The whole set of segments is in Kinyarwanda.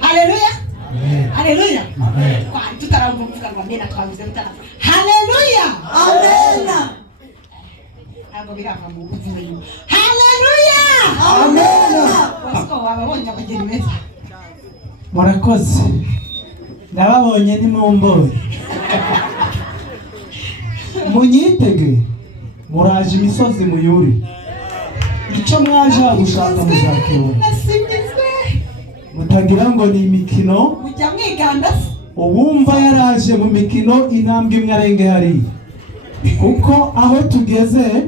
Haleluya. Haleluya. Kwa tutaravuga ngo amena twavuze tutara. Haleluya. Amen. Abo birava mu buvuyo. Haleluya. Amen. Wasko wabonye abageni meza. Murakoze. Ndababonye ni mumbore. Munyitege. Muraje imisozi muyuri. Icyo mwaje gushaka muzakibona. Mutagira ngo ni imikino. Mujya mwiganda se. Ubumva yaraje mu mikino intambwe imwe arenge hari. Kuko aho tugeze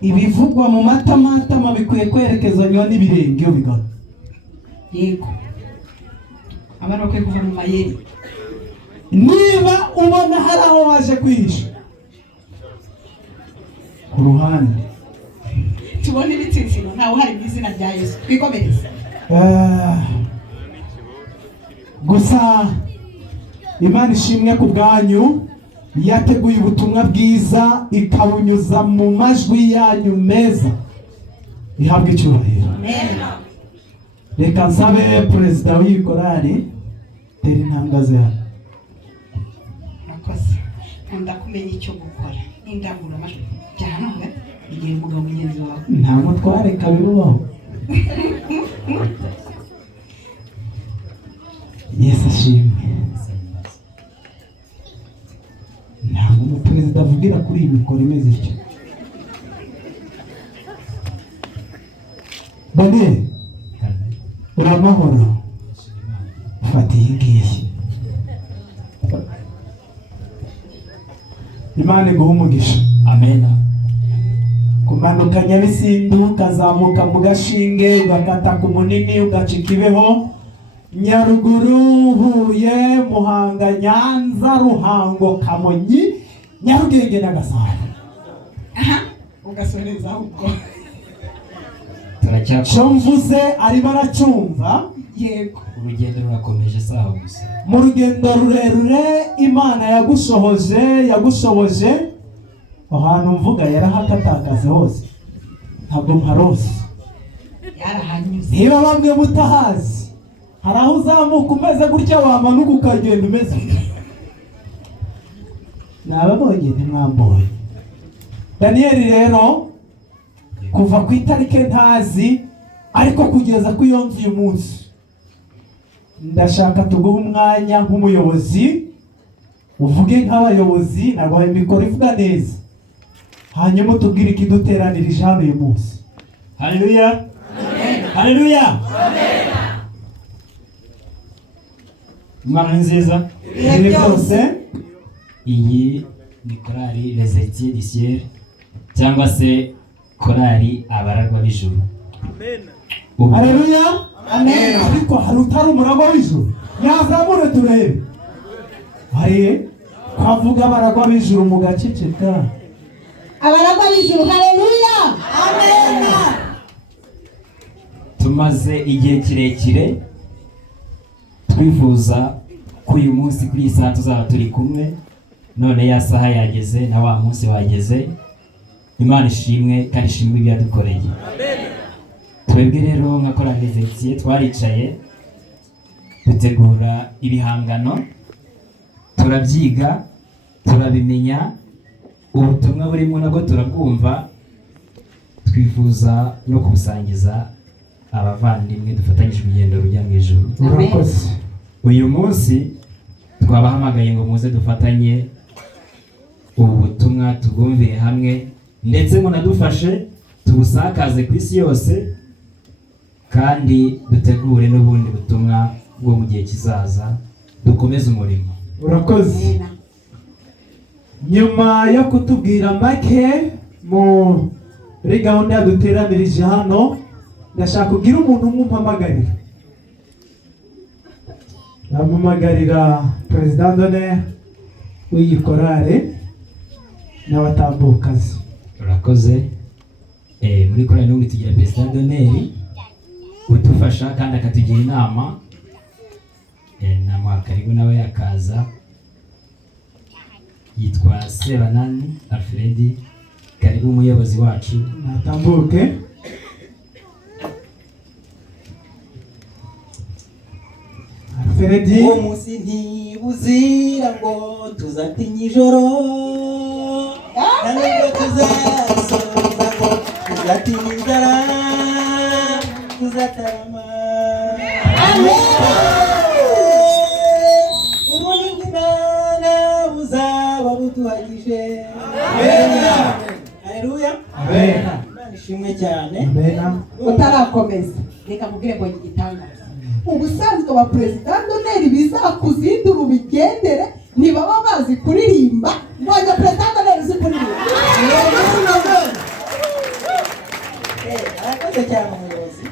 ibivugwa mu matama bikwiye kwerekezanywa n'ibirenge iyo bigana. Yego. Abantu bakwiye kuva mu mayeri. Niba ubona hari aho waje kwihisha ku ruhande tubone ibitsitsino ntawe hari mu izina rya Yesu twikomereze. Gusa Imana ishimwe ku bwanyu yateguye ubutumwa bwiza ikabunyuza mu majwi yanyu meza. Ihabwe icyubahiro. Reka nsabe perezida w'ikorari tera intambwe ze hano. Murakoze. Nkunda kumenya icyo gukora. N'indangurura amajwi. Byanone igihe mugabo mugenzi wawe. Nta mutware kabirubaho. Yesu ashimwe. Ntabwo umuperezida avugira kuri iyi mikoro imeze ityo. Bane uramahoro. Fata iyi ngiyi. Imana iguhe umugisha. Amen. Kumanuka Nyabisindu ukazamuka mu Gashinge ugakata ku Munini ugacika Ibeho Nyaruguru Huye Muhanga Nyanza Ruhango Kamonyi Nyarugenge na Gasabo. Ugasoreza ubwo. Cyo mvuze ari baracumva. Yego. Urugendo rurakomeje sawa gusa. Mu rugendo rurerure Imana yagushoboje ahantu mvuga yarahakatakaze hose. Ntabwo mparose. Yarahanyuze. Niba bamwe mutahazi hari aho uzamuka umeze gutya wamanuka ukagenda umeze. Nababonye ntimwambonye. Daniel rero kuva ku itariki ntazi ariko kugeza ku iyo nzu uyu munsi ndashaka tuguhe umwanya nk'umuyobozi uvuge nk'abayobozi nagwaye mikoro ivuga neza hanyuma tubwire ikiduteranirije hano uyu munsi. Haleluya. Amen. Haleluya. Amen. Imana nziza. Ni byose. Iyi ni korali Les Héritiers du Ciel cyangwa se korali abaragwa b'ijuru. Amen. Haleluya. Amen. Ariko hari utari umuragwa w'ijuru yazamure turebe. Hari kwavuga abaragwa b'ijuru mu gaceceka. Abaragwa b'ijuru. Haleluya. Amen. Tumaze igihe kirekire twifuza ko uyu munsi kuri iyi saha tuzaba turi kumwe, none ya saha yageze na wa munsi wageze. Imana ishimwe kandi ishimwe ibyo yadukoreye. Twebwe rero nka korali Les Héritiers twaricaye dutegura ibihangano, turabyiga, turabimenya, ubutumwa burimo nabwo turabwumva, twifuza no kubusangiza abavandimwe dufatanyije urugendo rujya mu ijuru. Murakoze. Uyu munsi twabahamagaye ngo muze dufatanye ubu butumwa tubwumvire hamwe, ndetse munadufashe tubusakaze ku isi yose, kandi dutegure n'ubundi butumwa bwo mu gihe kizaza, dukomeze umurimo. Murakoze. Nyuma yo kutubwira make muri gahunda yaduteranirije hano, ndashaka kugira umuntu umumpamagarira. Namumagarira President d'honneur w'iyi korale n'abatambukazi. Urakoze. Muri korali n'ubundi tugira President d'honneur udufasha kandi akatugira inama. Namuha karibu nawe yakaza. Yitwa Sebanani Alfredi. Karibu umuyobozi wacu. Natambuke. Feredi uwo munsi ntibuzira ngo tuzatinya ijoro nubwo tuzasoza ngo tuzatinya inzara tuzatarama uburinzi Imana buzaba buduhagije. Haleluya. Imana ishimwe cyane. utarakomeza reka mubwire ngo igitangaza ubusanzwe aba perezida doneri bizakuzindura ubigendere ntibaba bazi kuririmba mwajya perezida doneri uzi kuririmba arakoze cyane umuyobozi.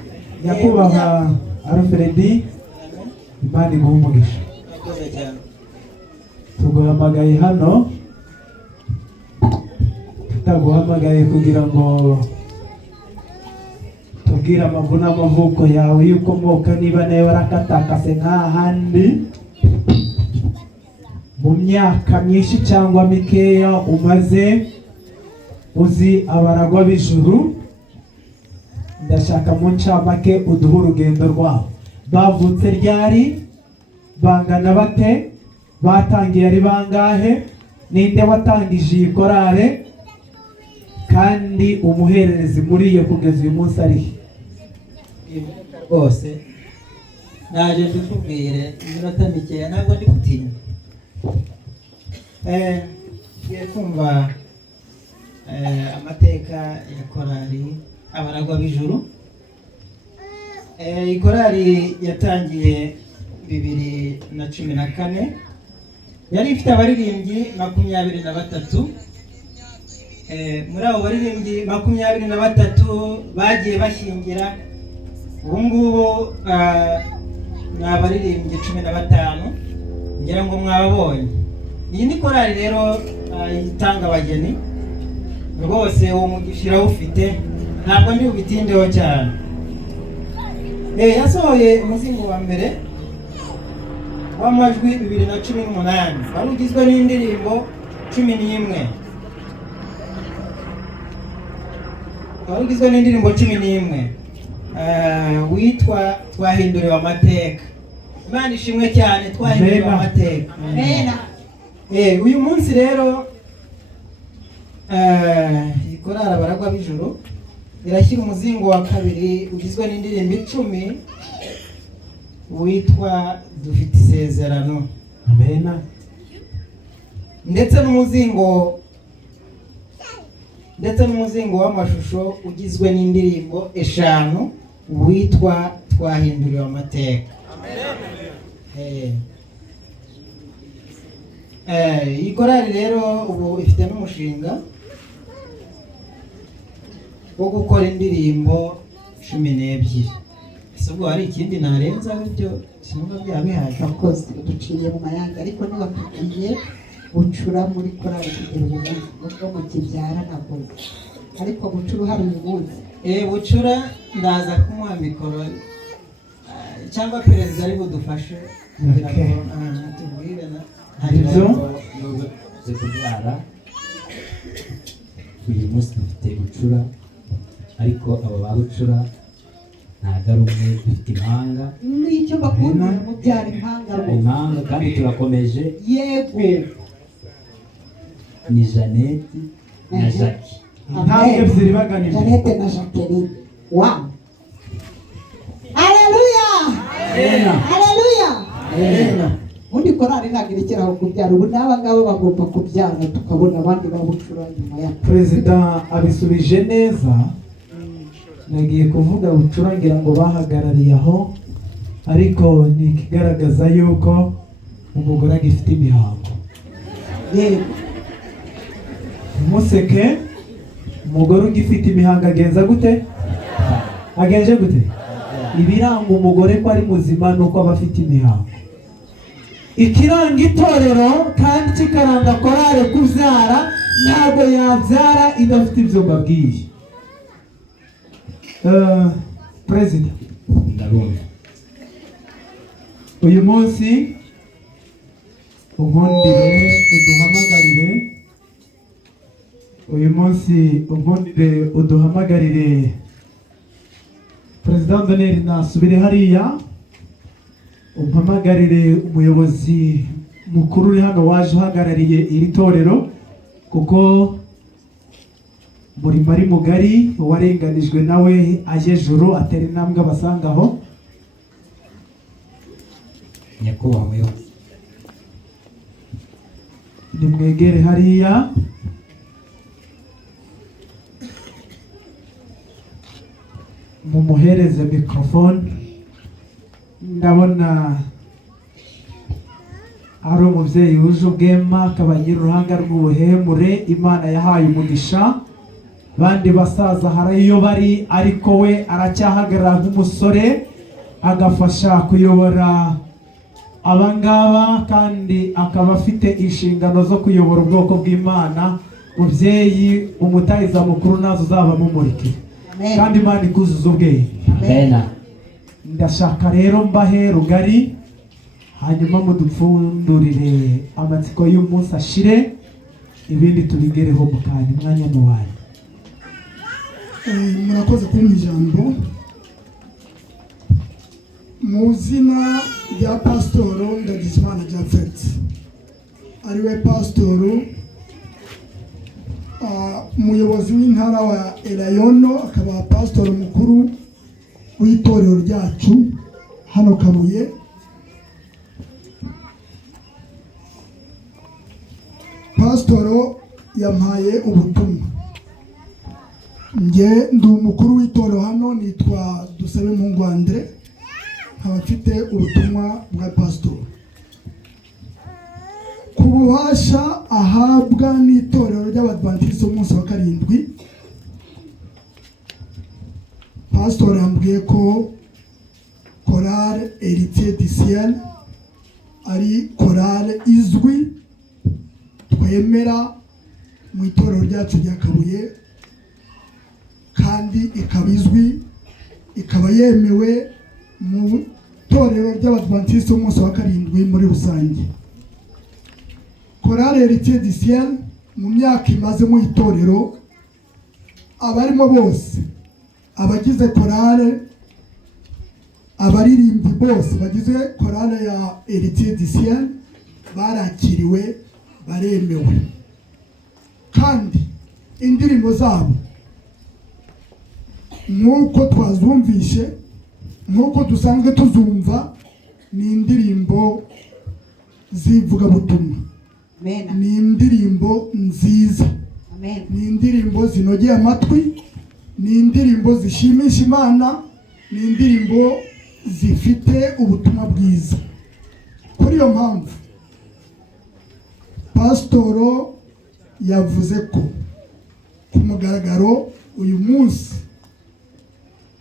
nyakubahwa Alfredi Imana iguhe umugisha. Arakoze cyane. tuguhamagaye hano tutaguhamagaye kugira ngo tubwire amavu n'amavuko yawe yuko ukomoka niba nawe warakatakase nk'ahandi mu myaka myinshi cyangwa mikeya umaze uzi abaragwa b'ijuru. ndashaka mu ncamake uduhe urugendo rwabo. bavutse ryari? bangana bate? batangiye ari bangahe? ninde watangije iyi korale? kandi umuhererezi muri iyo kugeza uyu munsi ari he? Rwose naje ndikubwire iminota mikeya ntabwo ndi gutinya. Ngiye kumva amateka ya korali abaragwa b'ijuru. Iyi korali yatangiye 2014, yari ifite abaririmbyi 23. Muri abo baririmbyi 23 bagiye bashyingira. Ubu ngubu ni abaririmbyi 15 ngira ngo mwababonye. Iyi ni korali rero itanga abageni rwose, uwo mugisha irawufite, ntabwo ndi bubitindeho cyane. Yasohoye umuzingo wa mbere w'amajwi 2018 wari ugizwe n'indirimbo 11. wari ugizwe n'indirimbo 11 witwa twahinduriwe amateka. Imana ishimwe cyane, twahinduriwe amateka. Uyu munsi rero ikorara abaragwa b'ijuru irashyira umuzingo wa kabiri ugizwe n'indirimbo 10 witwa dufite isezerano. Amena. ndetse n'umuzingo w'amashusho ugizwe n'indirimbo 5 witwa twahinduriwe amateka. Iyi korali rero ubu ifite n'umushinga wo gukora indirimbo 12. ese ubwo hari ikindi narenzaho ibyo sinumva byaba bihaje. abakozi duciye mu mayanga ariko ntibakubwiye bucura muri korali kugera uyu munsi nubwo mu kibyara ntabwo ariko bucura uhari uyu munsi. Bucura ndaza kumuha mikoro cyangwa perezida ari budufashe kugira ngo tubwire ibyo zo kubyara. uyu munsi dufite bucura, ariko aba ba bucura ntabwo ari umwe, dufite impanga. n'icyo bakunda mubyara impanga impanga kandi turakomeje. yego ni Jeannette na Jackie. ntabwo ebyiri baganije. Jeannette na Jacqueline. Wow. Haleluya. Haleluya. ubundi korali ntabwo irekeraho kubyara, ubu n'aba ngabo bagomba kubyara tukabona abandi babucura nyuma ya perezida abisubije neza. nagiye kuvuga bucura ngira ngo bahagarariye aho, ariko ni ikigaragaza yuko umugore agifite imihango. yego umuseke umugore ugifite imihango agenza gute? agenje gute? ibiranga umugore ko ari muzima nuko aba afite imihango. ikiranga itorero kandi kikaranga korale kubyara, ntabwo yabyara idafite ibyo mbabwiye. perezida ndabumva. uyu munsi unkundire uduhamagarire, uyu munsi unkundire uduhamagarire perezida Doneri nasubire hariya umpamagarire umuyobozi mukuru uri hano waje uhagarariye iri torero, kuko umurimo ari mugari, uwarenganijwe nawe aje juru atera intambwe abasangaho. nyakubahwa muyobozi. Nimwegere hariya mumuhereze microphone. Ndabona ari umubyeyi wuje ubwema, akaba agira uruhanga rw'ubuhemure, Imana yahaye umugisha. Bandi basaza hari iyo bari, ariko we aracyahagarara nk'umusore agafasha kuyobora abangaba, kandi akaba afite inshingano zo kuyobora ubwoko bw'Imana. Mubyeyi umutahiza mukuru nazo uzaba mumurikira, kandi Imana ikuzuza ubwenge. Amen. Ndashaka rero mbahe rugari, hanyuma mudupfundurire amatsiko y'umunsi ashire, ibindi tubigereho mu kanya. Umwanya ni wanyu. Murakoze kumpa ijambo. Mu izina rya Pasitoro Ndagijimana Japhet, ariwe pasitoro umuyobozi w'intara wa Elayono, akaba pasitoro mukuru w'itorero ryacu hano Kabuye. Pasitoro yampaye ubutumwa. Nge ndi umukuru w'itorero hano, nitwa Dusabemungu Andre, nkaba mfite ubutumwa bwa pasitoro. Ku bubasha ahabwa n'itorero ry'Abadventiste b'umunsi wa karindwi, pasitoro yambwiye ko korale Héritier du Ciel ari korale izwi twemera mu itorero ryacu rya Kabuye, kandi ikaba izwi, ikaba yemewe mu itorero ry'Abadventiste b'umunsi wa karindwi muri rusange. Korale Héritier du Ciel mu myaka imaze mu itorero, abarimo bose, abagize korale, abaririmbi bose bagize korale ya Héritier du Ciel barakiriwe, baremewe, kandi indirimbo zabo nk'uko twazumvishe, nk'uko dusanzwe tuzumva, ni indirimbo z'ivugabutumwa. Ni indirimbo nziza, ni indirimbo zinogeye amatwi, ni indirimbo zishimisha Imana, ni indirimbo zifite ubutumwa bwiza. Kuri iyo mpamvu pasitoro yavuze ko ku mugaragaro uyu munsi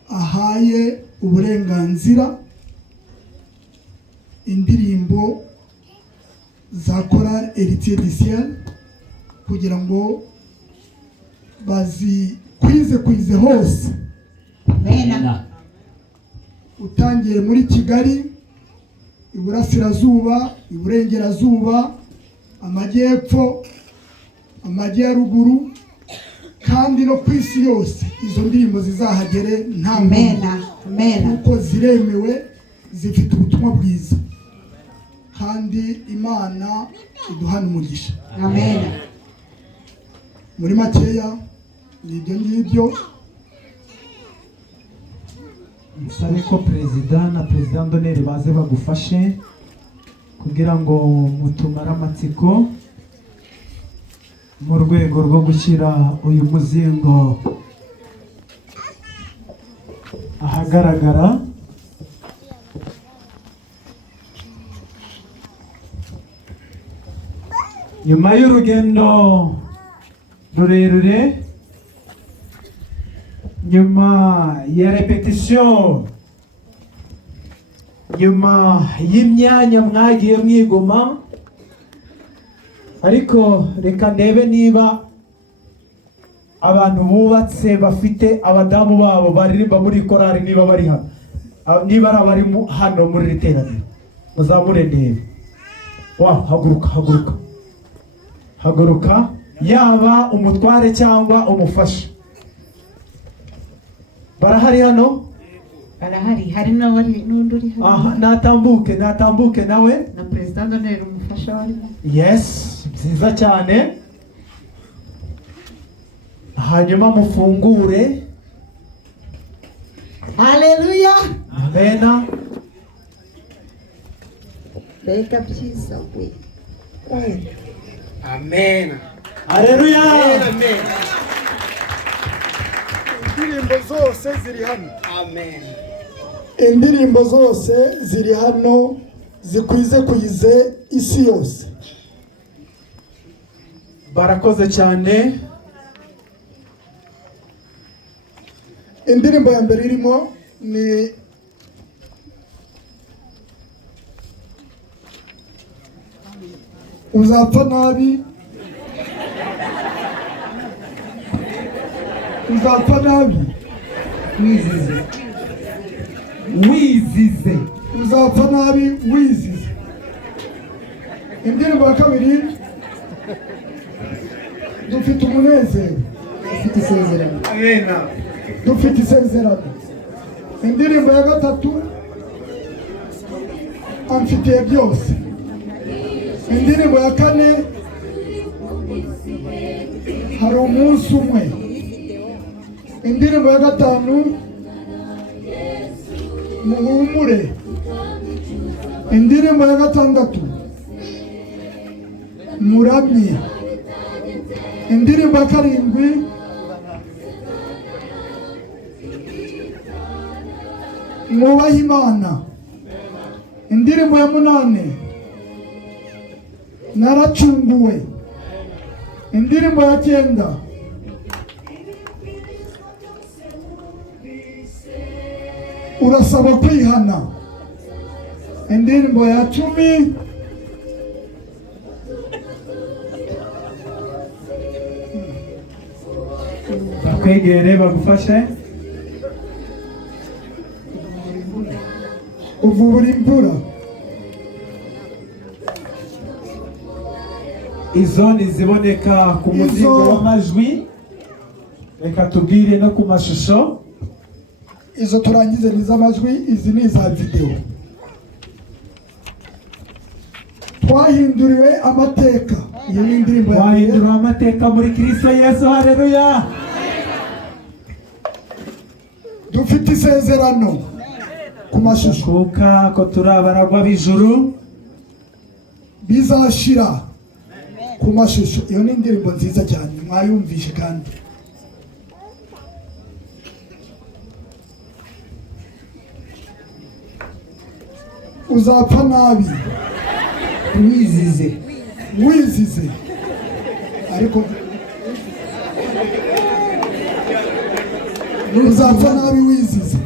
ahaye uburenganzira indirimbo za korali Héritier du Ciel kugira ngo bazikwize hose. Utangiye muri Kigali, Iburasirazuba, Iburengerazuba, Amajyepfo, Amajyaruguru, kandi no ku isi yose izo ndirimbo zizahagere nta mpamvu, kuko ziremewe, zifite ubutumwa bwiza, kandi Imana iduhana umugisha. Muri makeya ni ibyo ngibyo. Nsabe ko perezida na perezida Ndoneri baze bagufashe kugira ngo mutumare amatsiko mu rwego rwo gushyira uyu muzingo ahagaragara. Nyuma y'urugendo rurerure, nyuma ya repetition, nyuma y'imyanya mwagiye mwigoma, ariko reka ndebe niba abantu bubatse bafite abadamu babo baririmba muri korari, niba bari hano, niba ari abari hano muri iri teraniro, muzamure ndebe. Haguruka, yaba umutware cyangwa umufasha. Barahari hano? barahari, hari n'undi uri hano. aha natambuke nawe. Na Perezida Doneri umufasha warimo. Yes, byiza cyane. Hanyuma mufungure. Haleluya. Amena. Mbega byiza we. amen. Haleluya. Amen. Indirimbo zose ziri hano. Amen. Indirimbo zose ziri hano zikwize kuyize isi yose. Barakoze cyane. Indirimbo ya mbere irimo ni uzapfa nabi. Uzapfa nabi. Wizize. Uzapfa nabi wizize. Indirimbo ya kabiri dufite umunezero. Ufite isezerano. Amena. Dufite isezerano. Indirimbo ya gatatu amfitiye byose. Indirimbo ya kane hari umunsi umwe. Indirimbo ya gatanu muhumure. Indirimbo ya gatandatu muramye. Indirimbo ya karindwi mwubahe Imana. Indirimbo ya munane naracunguwe. Indirimbo ya cyenda urasaba kwihana. Indirimbo ya cumi bakwegere bagufashe. uvubura imvura. Izo niziboneka ku muzingo w'amajwi. Reka tubwire no ku mashusho. Izo turangize ni iz'amajwi, izi ni iza video. Twahinduriwe amateka. Iyo ni indirimbo ya Wahindura amateka muri Kristo Yesu. Haleluya. dufite isezerano ku mashusho kuka ko turi abaragwa b'ijuru bizashira ku mashusho. Iyo ni indirimbo nziza cyane mwayumvishe kandi uzapfa nabi wizize ariko uzapfa nabi wizize.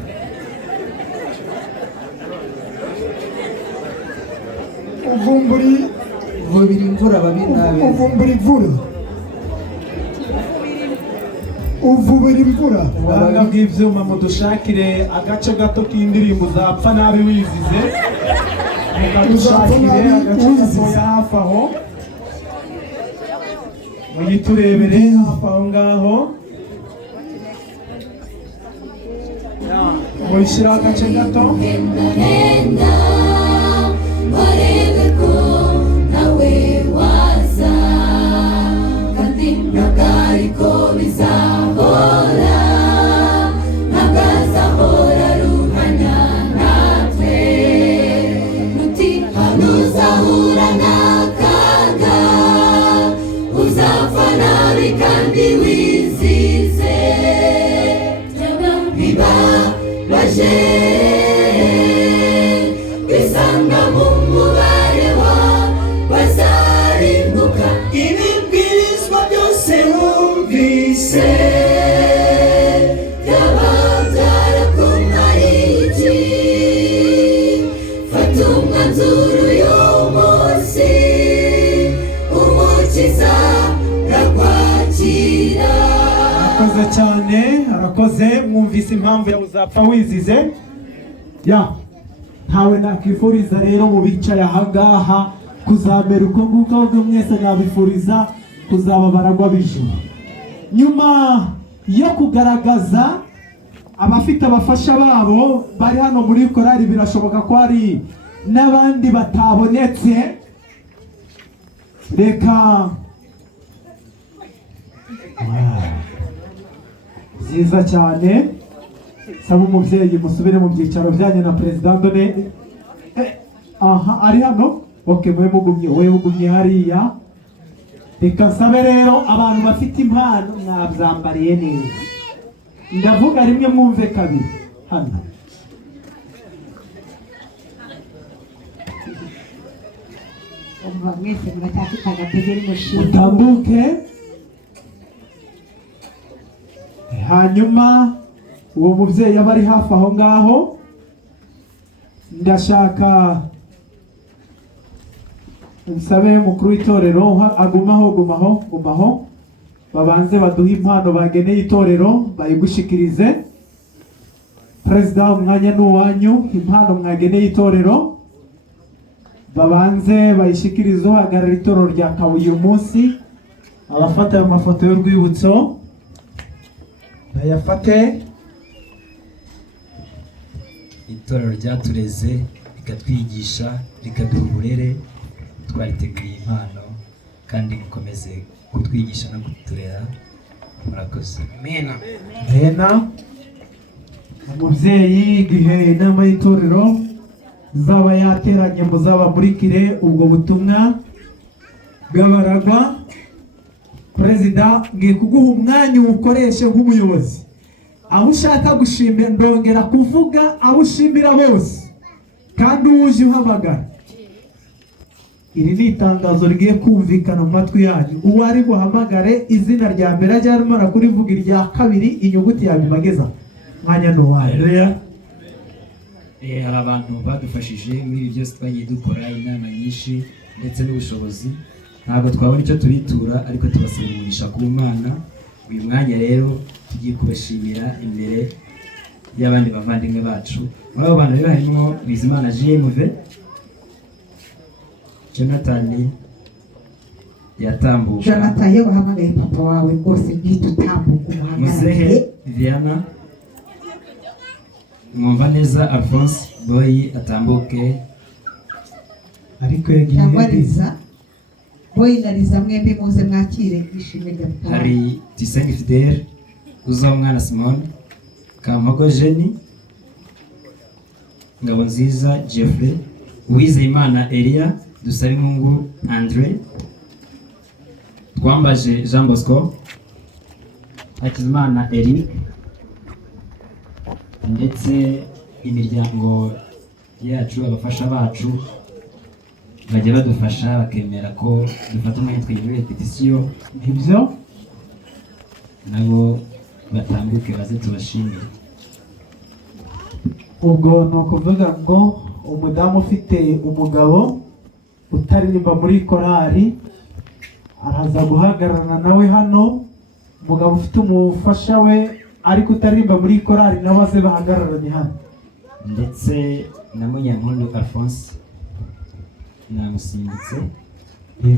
Vubira imvura babi nabi. uvumbura imvura. Uvubira imvura. ubuhanga bw'ibyuma mudushakire agace gato k'indirimbo uzapfa nabi wizize. mukadushakire agace gatoya hafi aho muyiturebere hafi aho ngaho muyishyiraho agace gato. Ibibwirizwa byose wumvise byabazara kumariki. Fata umwanzuro uyu munsi umukiza arakwakira. Arakoze cyane, arakoze. Mwumvise impamvu ya uzapfa wizize ya ntawe nakwifuriza rero mu bicaye ahangaha kuzamera uko nguko, ahubwo mwese nabifuriza kuzaba baragwa b'ijuru. Nyuma yo kugaragaza abafite abafasha babo bari hano muri korali, birashoboka ko hari n'abandi batabonetse. Reka byiza cyane, saba umubyeyi musubire mu byicaro byanyu na Perezida Ndone. Aha ari hano, okay, we mugumye hariya. Reka nsabe rero abantu bafite impano mwabyambariye neza, ndavuga rimwe mwumve kabiri hano. Mwese muracyafite agategeri mushimwe, Utambuke. Hanyuma uwo mubyeyi aba ari hafi aho ngaho, ndashaka nsabe mukuru w'itorero agumaho babanze baduhe impano bageneye itorero bayigushikirize. Perezida, umwanya ni uwanyu, impano mwageneye itorero babanze bayishikirize uhagarara itorero rya Kabuye uyu munsi. Abafata ayo mafoto y'urwibutso bayafate. itorero ryatureze rikatwigisha rikaduha uburere, twariteguye impano kandi mukomeze kutwigisha no kuturera. Murakoze. Amena. Umubyeyi, igihe inama y'itorero zaba yateranye muzaba murikire ubwo butumwa bw'abaragwa. Perezida, ngiye kuguha umwanya uwukoreshe nk'umuyobozi. Aho ushaka gushimira ndongera kuvuga abo ushimira bose, kandi uje uhamagara. Iri ni itangazo rigiye kumvikana mu matwi yanyu. Uwo ari buhamagare izina rya mbere ajya arimo arakurivuga, irya kabiri inyuguti yabimageza. Mwanya no wayo. Hari abantu badufashije muri ibi byose twagiye dukora, inama nyinshi ndetse n'ubushobozi. Ntabwo twabona icyo tubitura, ariko tubasabira ku Mana. Uyu mwanya rero tugiye kubashimira imbere y'abandi bavandimwe bacu. Muri abo bantu rero harimo Bizimana JMV, Jonathan yatambuka. Jonathan, iyo bahamagaye papa wawe rwose bwite utambuka umuhagarariye. Muzehe Viana, mwumva neza Alphonse Boy atambuke. Ariko yagiye cyangwa Riza Boy na Riza, mwembi muze mwakire ishimwe rya papa. Hari Tuyisenge Fidele, Uzamwana Simone, Kampogo Jenny, Ngabonziza Jeffrey, Uwizeyimana Elia, Dusabimungu Andre, Twambaje Jean Bosco, Hakizimana Eric, ndetse imiryango yacu, abafasha bacu bajya badufasha bakemera ko dufata umwanya twigira repetition, ibyo nabo batambuke baze tubashimire. ubwo ni ukuvuga ngo umudamu ufite umugabo utaririmba muri korali araza guhagararana nawe hano. Umugabo ufite umufasha we ariko utaririmba muri korali nawe aze bahagararanye hano. Ndetse na Munyankundu Alphonse namusimbutse,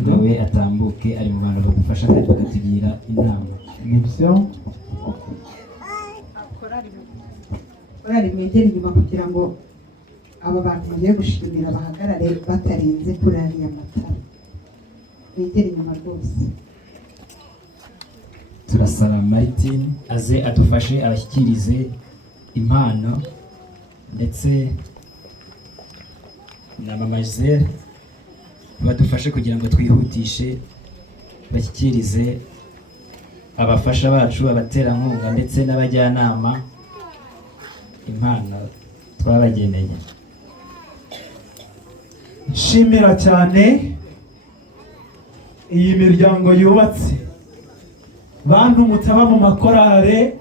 nawe atambuke, ari mu bantu bagufasha kandi bakatugira inama. Nibyo korali mwegere inyuma kugira ngo aba bantu bagiye gushimira bahagarare batarenze kuri ariya matara. Mwegere inyuma rwose. Turasaba Martin aze adufashe abashyikirize impano, ndetse na Mama Giselle badufashe kugira ngo twihutishe bashyikirize abafasha bacu, abaterankunga ndetse n'abajyanama impano twabageneye. nshimira cyane iyi miryango yubatse, bantu mutaba mu makorale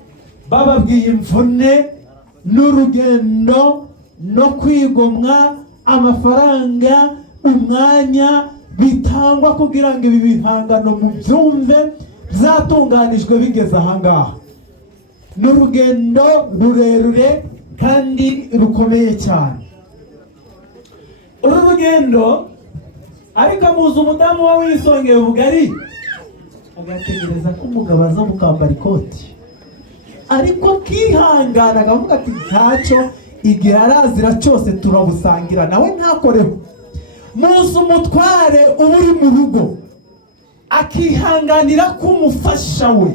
bababwiye imvune n'urugendo no kwigomwa amafaranga, umwanya bitangwa kugira ngo ibi bihangano mu byumve byatunganijwe bigeze ahangaha. N'urugendo rurerure kandi rukomeye cyane. Uru rugendo ariko muzi umudamu wa wisongeye ubugari agategereza ko umugabo aza mukambara ikoti, ariko akihangana akavuga ati ntacyo, igihe arazira cyose turabusangira, nawe ntakoreho. Muzi umutware uba uri mu rugo akihanganira ko umufasha we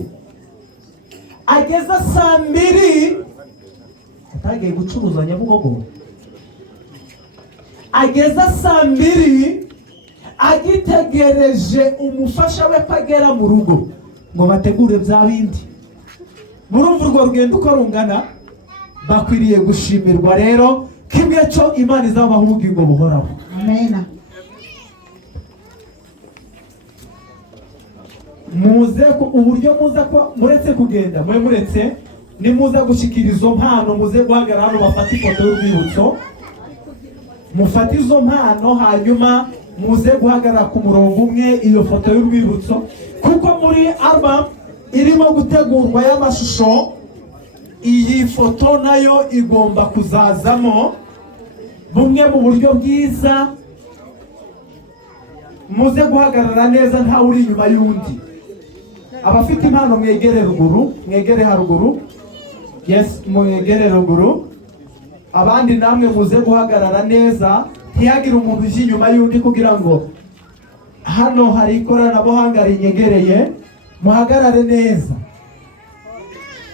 ageza saa 2 atagiye gucuruza Nyabugogo, ageza saa 2 agitegereje umufasha we ko agera mu rugo ngo bategure bya bindi. Murumva urwo rugendo uko rungana, bakwiriye gushimirwa rero kimwe cyo Imana izabaha ubugingo buhoraho. Amen. Muze ko uburyo muza ko muretse kugenda muretse ni muza gushikira izo mpano, muze guhagarara hano bafata ifoto y'urwibutso, mufate izo mpano hanyuma muze guhagarara ku murongo umwe iyo foto y'urwibutso, kuko muri album irimo gutegurwa y'amashusho iyi foto nayo igomba kuzazamo bumwe mu buryo bwiza. Muze guhagarara neza ntawe uri inyuma y'undi. Abafite impano mwegere ruguru, mwegere haruguru. Yes, mwegere ruguru. Abandi namwe muze guhagarara neza, ntihagire umuntu uje inyuma y'undi, kugira ngo hano hari ikoranabuhanga rinyegereye. Muhagarare neza,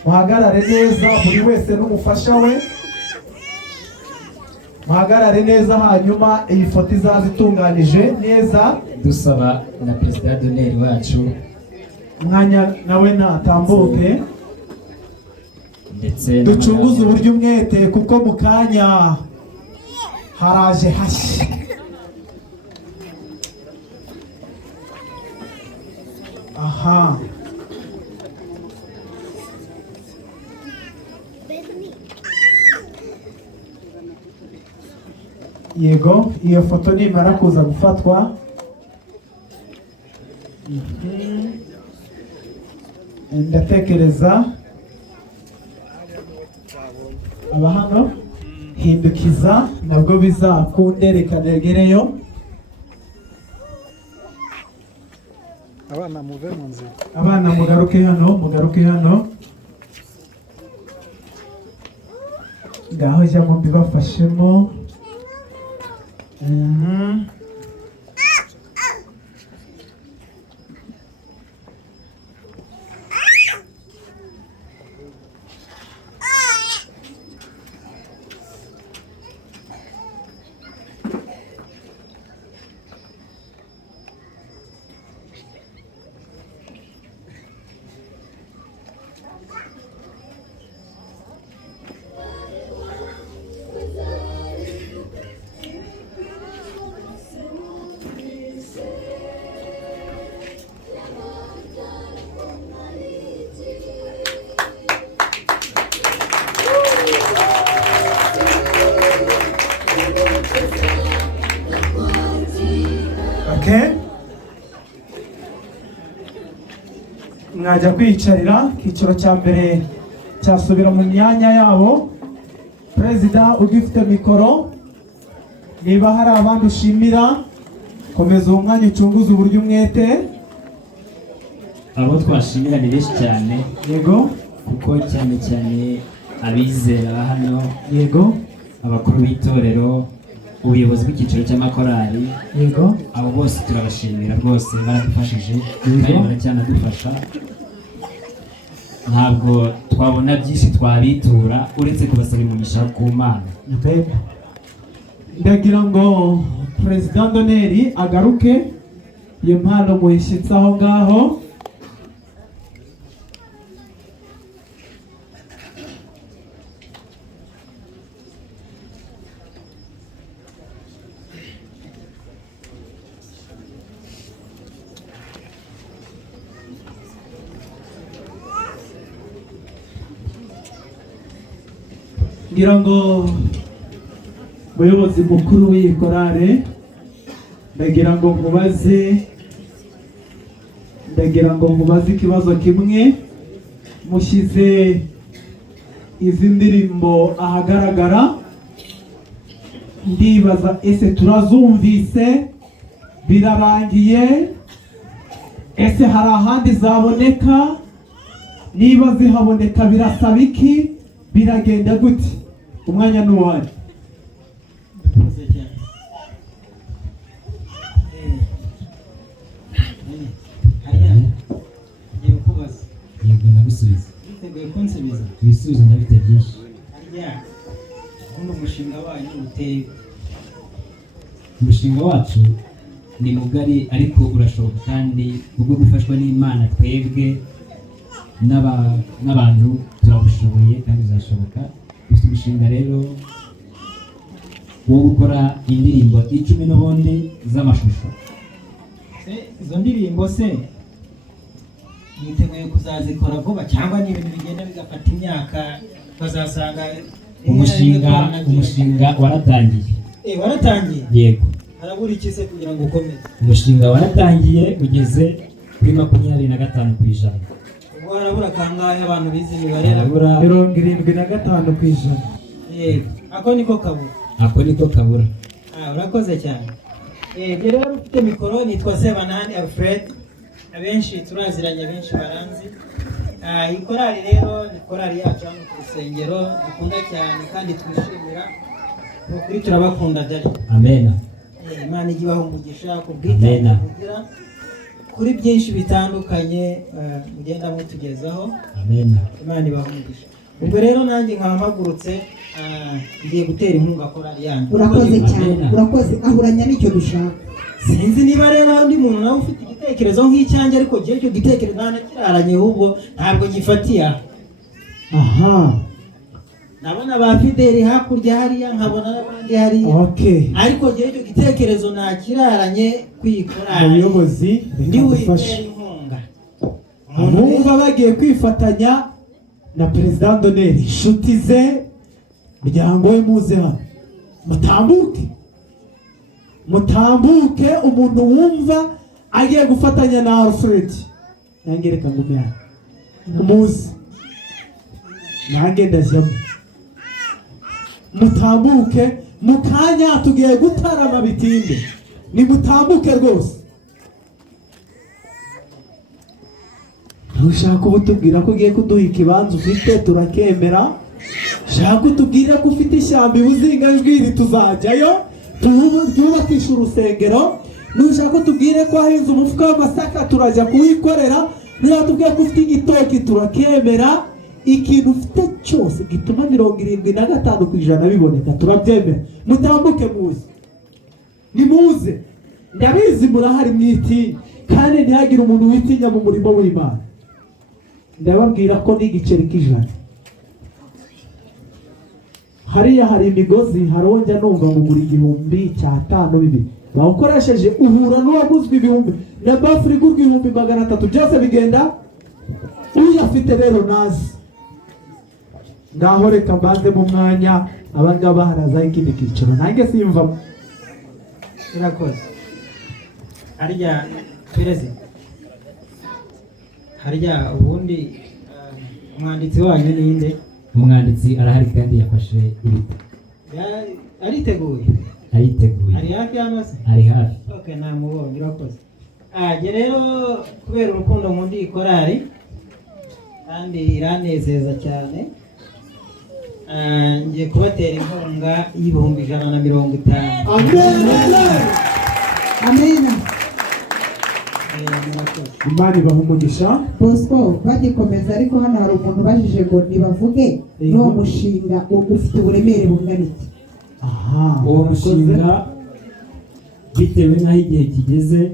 muhagarare neza, buri wese n'umufasha we. Muhagarare neza, hanyuma iyi foto izaza itunganije neza. Dusaba na Perezida Doneri wacu Mwanya nawe natambuke, ndetse ducunguze uburyo umwete, kuko mu kanya haraje hashya. Aha, yego, iyo foto nimara kuza gufatwa, ndatekereza aba hano hindukiza nabwo bizakunde, reka negereyo. abana muve mu nzira, Abana mugaruke hano, mugaruke hano. Ngaho jya mu mbibafashemo. Mwajya kwiyicarira, icyiciro cya mbere cyasubira mu myanya yabo. Perezida ugifite mikoro, niba hari abandi ushimira, komeza uwo mwanya ucunguze uburyo umwete. abo twashimira ni benshi cyane, Yego, kuko cyane cyane abizera hano, yego, abakuru b'itorero, ubuyobozi bw'icyiciro cy'amakorali, yego. abo bose turabashimira rwose, baradufashije kandi baracyanadufasha. Ntabwo twabona byinshi twabitura uretse kubasaba umugisha ku Mana. Ndagira ngo Perezida Doneri agaruke, iyo mpano muyishyitse aho ngaho. Ngira ngo umuyobozi mukuru w'iyi korale, ndagira ngo mubaze ikibazo kimwe. Mushyize izi ndirimbo ahagaragara, ndibaza ese turazumvise, birarangiye, ese hari ahandi zaboneka? niba zihaboneka birasaba iki, biragenda gute? Umwanya n'uwari. Murakoze cyane. Hariya ngiye kubaza. Yego ndagusubiza. Witeguye kunsubiza? Ibisubizo ndabifite byinshi. Hariya ubundi umushinga wanyu uteye Umushinga wacu ni mugari ariko urashoboka kandi ubwo gufashwa n'Imana twebwe n'abantu turabushoboye kandi bizashoboka. Dufite umushinga rero wo gukora indirimbo 10 n'ubundi z'amashusho. izo ndirimbo se mwiteguye kuzazikora vuba cyangwa ni ibintu bigenda bigafata imyaka bazasanga umushinga waratangiye. Waratangiye? Yego. Harabura iki se kugira ngo ukomeze? Umushinga waratangiye ugeze kuri 25%. Ubwo harabura kangahe abantu bize imibare? Harabura 75%. Yego. Ako niko kabura. Ako niko kabura. Urakoze cyane. Rero ufite mikoro nitwa Sebanani Alfred. Abenshi turaziranye, benshi baranzi. Iyi korali rero ni korali yacu hano ku rusengero dukunda cyane kandi twishimira. Ukuri turabakunda dali. Amen. Imana ijye ibaha umugisha ku bw'iteka kugira kuri byinshi bitandukanye mugenda mutugezaho. Amen. Imana ibaha umugisha. Ubwo rero nanjye nkaba mpagurutse ngiye gutera inkunga korali yanjye. Urakoze cyane, urakoze, ahuranya n'icyo dushaka. Sinzi niba rero undi muntu nawe ufite igitekerezo nk'icyanjye, ariko gihe cyo gitekerezo ntanakiraranye ahubwo ntabwo gifatiye. Aha. Nabona ba Fideli hakurya hariya, nkabona n'abandi hariya. Okay. Ariko gihe cyo gitekerezo nakiraranye kwikorana. Umuyobozi ndi witera inkunga. Abumva bagiye kwifatanya na President Doneri, inshuti ze, muryango we muze hano. Mutambuke umuntu wumva agiye gufatanya na Alfred. Nange reka ngume hano. Umuzi. Nange ndajyamo. Mutambuke mukanya tugiye gutarama bitinde. Ni mutambuke rwose. Ntushaka ubutubwira ko ugiye kuduha ikibanza ufite turakemera. Shaka utubwira ko ufite ishyamba ibuzinga jwiri tuzajyayo twubakisha urusengero. Nushaka utubwire ko ahinze umufuka w'amasaka turajya kuwikorera. Niba tubwiye ko ufite igitoki turakemera. Ikintu ufite cyose gituma 75% biboneka turabyemera. Mutambuke muze. Nimuze. Ndabizi murahari mwiti kandi ntihagire umuntu witinya mu murimo w'Imana. Ndababwira ko n'igiceri k'ijana. Hariya hari imigozi haronja numva mu muri 1000 bawukoresheje uhura n'uwaguzwe 1000 na bafuri gurwa 300 byose bigenda uyafite rero nazi. Ngaho reka mbanze mu mwanya abangaba haraza ikindi kiciro nange simva. Urakoze. Hariya perezida. Hariya ubundi umwanditsi wanyu ninde? Umwanditsi arahari kandi yafashe ibiti. Ariteguye? Ariteguye. Ari hafi hano se? Ari hafi. Okay, namubonye urakoze. Je rero kubera urukundo nkunda iyi korali kandi iranezeza cyane. Ngiye kubatera inkunga y'ibihumbi 150. Amen. Imana ibaha umugisha. Bosco bagikomeza, ariko hano hari umuntu bajije ngo nibavuge n'uwo mushinga ufite uburemere bungana iki? Aha. Uwo mushinga bitewe n'aho igihe kigeze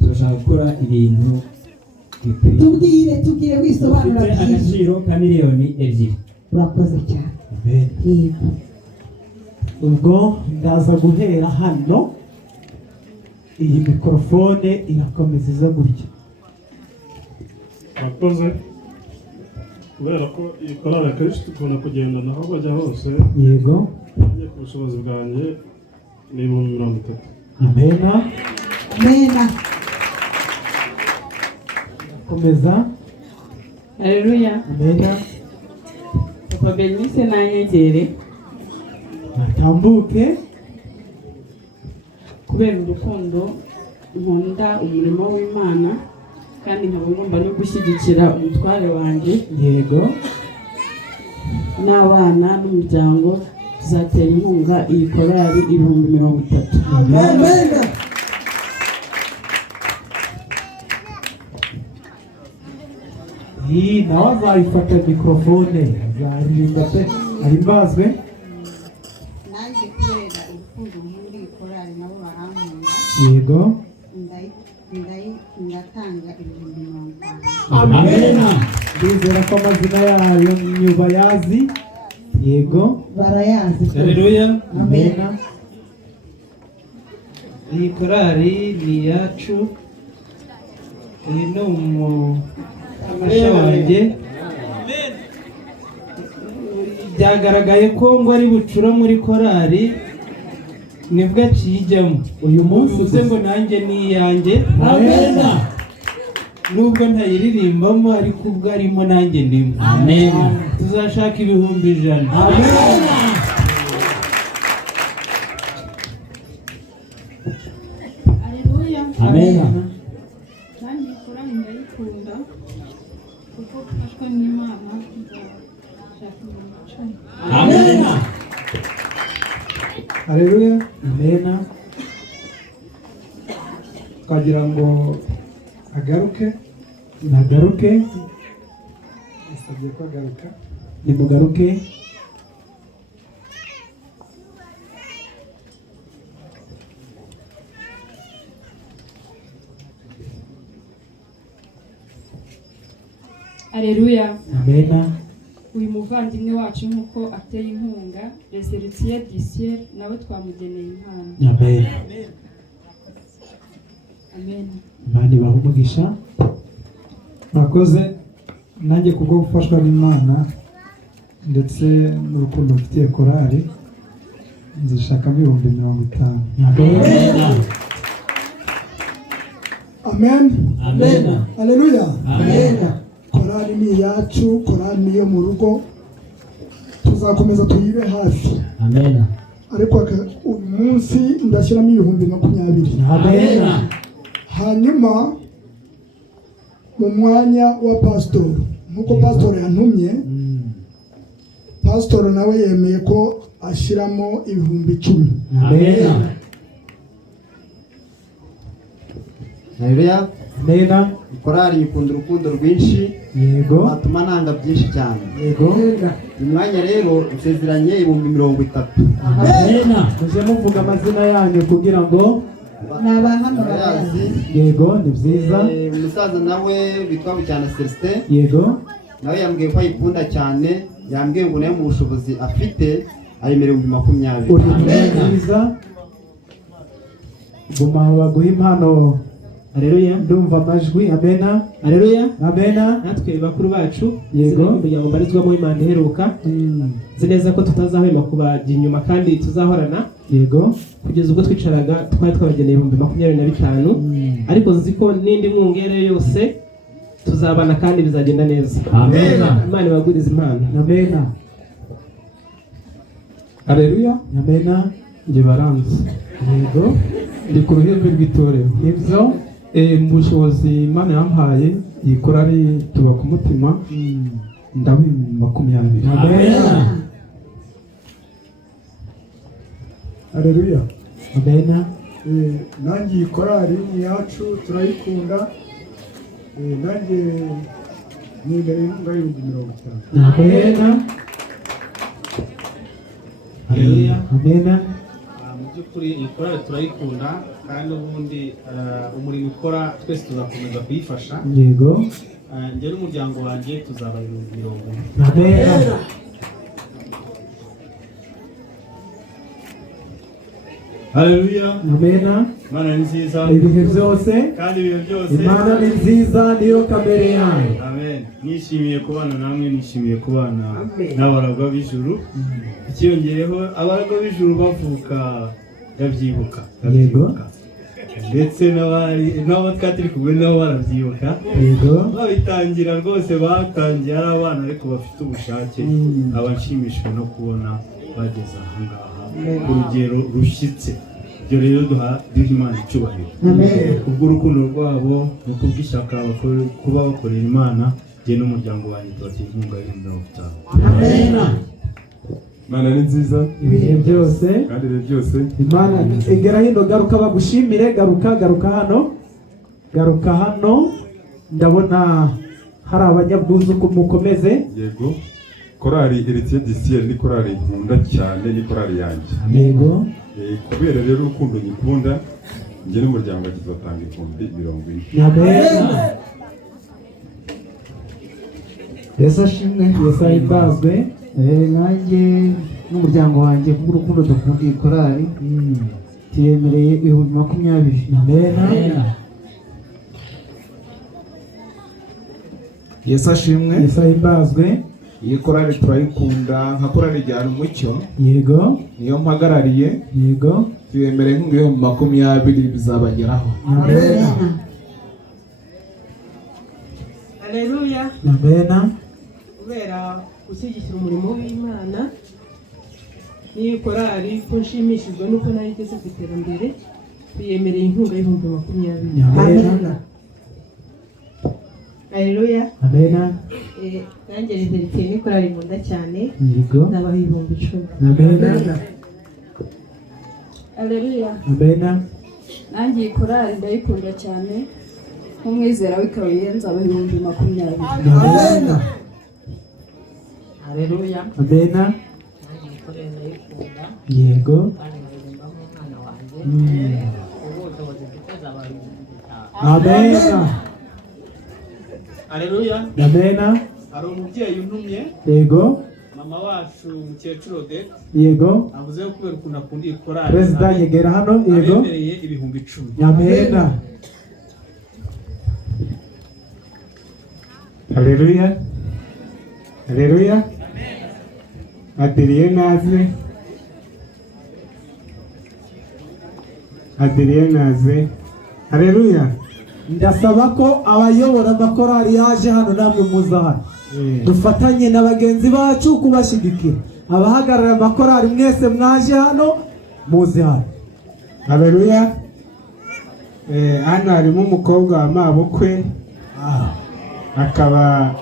turashaka gukora ibintu tubwire wisobanura byinshi. Agaciro ka $2,000,000. Urakoze cyane. Amen. Yego. Ubwo ndaza guhera hano. Iyi mikrofone irakomeza iza gutya. Akoze kubera ko iyi korali akenshi tubona kugendana aho bajya hose. Yego. Njye ku bushobozi bwanjye ni 30. Amena. Amena. Komeza. Haleluya. Amena. Papa Benise nanyegere. Natambuke. Kubera urukundo nkunda umurimo w'Imana kandi nkaba ngomba no gushyigikira umutware wanjye yego n'abana n'umuryango. Tuzatera inkunga iyi korali 30,000. Amen. iyi nawe azayifata mikorofone azaririmba pe ahimbazwe. nanjye kubera urukundo nkunda iyi korali nabo barankunda yego ndatanga 50,000. amena. ndizera ko amazina yayo nyuba yazi. yego barayazi. Haleluya. amena. Iyi korali ni iyacu. Iyi ni umufasha wanjye. Byagaragaye ko ngo ari bucura muri korali nibwo akiyijyamo. uyu munsi uvuze ngo nanjye ni iyanjye. amena. Nubwo ntayiririmbamo ariko ubwo arimo nanjye ndimo. Amena. Tuzashaka 100,000. amena. Haleluya. Amena. Nanjye korali ndayikunda kuko mfashwa n'Imana nzashaka 10,000. Amena. Haleluya. amena. twagira ngo agaruke. nagaruke. yasabye ko agaruka. nimugaruke. Haleluya. amena. Uyu muvandimwe wacu nk'uko ateye inkunga Reserutier Disier nawe twamugeneye impano. amena. Amen. imana ibaha umugisha. mwakoze. nanjye kubwo gufashwa n'Imana ndetse n'urukundo mfitiye korali nzishakamo 50,000. amena. amen. amena. haleluya. amena. korali ni iyacu, korali ni iyo mu rugo, tuzakomeza tuyibe hafi. Amena. ariko uyu munsi ndashyiramo 20,000. amena. hanyuma mu mwanya wa pasitori nk'uko pasitori yantumye, pasitori nawe yemeye ko ashyiramo 10,000. amena. Haleluya. amena. Korali ikunda urukundo rwinshi. yego. Atuma nanga byinshi cyane. yego. uyu mwanya rero nsezeranye 30,000. amena. muje muvuga amazina yanyu kugira ngo Barayazi. yego. ni byiza. Umusaza nawe witwa Bucyana Celestin yego. nawe yambwiye ko ayikunda cyane, yambwiye ngo nawe mu bushobozi afite ayemerewe 20,000. uri mwiza. guma aho baguha impano. Haleluya. ndumva amajwi. amena. Haleluya. amena. Natwe bakuru bacu Yego. umuryango mbarizwamo Imana iheruka. Nzi neza ko tutazahwema kubajya inyuma kandi tuzahorana. yego. kugeza ubwo twicaraga twari twabageneye 25,000. ariko nzi ko n'indi nkunga iyo ari yo yose tuzabana kandi bizagenda neza. Amena. Imana ibagurize impano. amena. haleluya. amena. njye baranze. yego. ndi ku ruhembe rw'itorero. ibyo. mu bushobozi Imana yampaye iyi korali tuba ku mutima ndabi 20,000. amena. haleluya. amena. nanjye iyi korali ni iyacu, turayikunda. nanjye ni imbere y'inkunga 50,000. amena. Haleluya. amena. Mu by'ukuri iyi korali turayikunda kandi ubundi umurimo ukora twese tuzakomeza kuyifasha. yego. Njye n'umuryango wanjye tuzaba 50,000. amena. Haleluya. amena. Imana ni nziza ibihe byose kandi ibihe byose. Imana ni nziza, niyo kamere yayo. Amen. Nishimiye kubana namwe, nishimiye kubana n'abaragwa b'ijuru. Ikiyongereho abaragwa b'ijuru bavuka ndabyibuka. Ndetse n'abo twatiri kumwe nabo barabyibuka. yego. Babitangira rwose, batangiye ari abana ariko bafite ubushake. Abashimishijwe no kubona bageze aha ngaha ku rugero rushyitse. ibyo rero duha Imana icyubahiro kubw'urukundo rwabo no kubw'ishyaka kuba bakorera Imana jye n'umuryango wanjye tubatera inkunga y'Imana. Imana ni nziza ibihe byose kandi ibihe byose. Imana egera hino, garuka bagushimire, garuka hano ndabona hari abanyabwuzuku mukomeze. Yego, korali Héritier du Ciel ni korali nkunda cyane, ni korali yanjye. Yego, kubera rero urukundo nyikunda njye n'umuryango wagize batanga 40,000. Amen. Yesu ashimwe, Yesu ahimbazwe. Nanjye n'umuryango wanjye kubw'urukundo dukunda iyi korali tuyemereye 20,000. Amen. Yesu ashimwe. Yesu ahimbazwe. Iyi korali turayikunda nka korali ijyana umucyo. Yego, niyo mpagarariye. Yego, tuyemereye inkunga 20,000 bizabageraho. Amen. Haleluya. Amen. Kubera gushyigikira umurimo w'Imana n'iyi korali ko nshimishijwe nuko nayo igeze ku iterambere, tuyemereye inkunga y'20,000. Amen. Haleluya. Amen. Nanjye Héritier ni korali nkunda cyane. Yego, nabaha 10,000. Amen. Haleluya. Amen. Nanjye iyi korali ndayikunda cyane, nk'umwizera w'Ikabuye nzaba 20,000. Amen. Haleluya. Amen. Nanjye ikorera ndayikunda. Yego. Kandi ngaririmba nk'umwana wanjye. Ubushobozi mfite zaba 50,000. Amen. Haleluya. Amen. Hari umubyeyi untumye. Yego. Mama wacu mukecuru Odette. Yego. Avuze ko kubera ukuntu akunda iyi korali. Perezida yegera hano. Yego. Abemereye 10,000. Amen. Haleluya. Haleluya. Adrien naze. Haleluya. Ndasaba ko abayobora amakorali yaje hano namwe muza hano dufatanye na bagenzi bacu kubashyigikira. Abahagarara amakorali mwese mwaje hano muze hano. Haleluya. Hano harimo umukobwa wa mabukwe akaba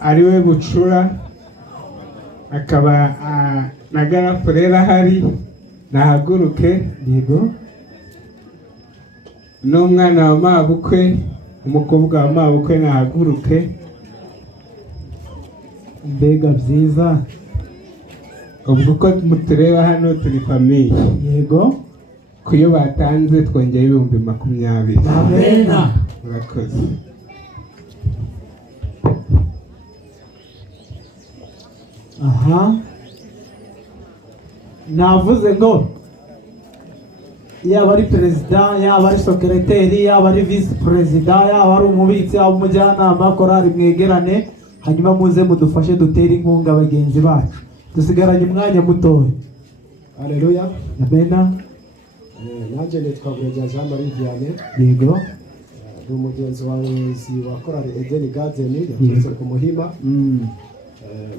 ari we bucura, akaba na garafurera hari nahaguruke. Yego. N'umwana wa mabukwe, umukobwa wa mabukwe nahaguruke. Mbega byiza. Ubwo ko mutureba hano turi famiye. Yego. Kuyo batanze twongeye 20,000. Amen. Murakoze. Aha. Navuze ngo yaba ari perezida, yaba ari secretary, yaba ari vice perezida, yaba ari umubitsi, yaba umujyanama, korali mwegerane hanyuma muze mudufashe dutere inkunga bagenzi bacu. Dusigaranye umwanya mutoya. Haleluya. Amen. Nanjye nitwa Buregeya Jean Marie Vianney. Yego. Ni umugenzi wa korali Eden Garden yaturutse ku Muhima.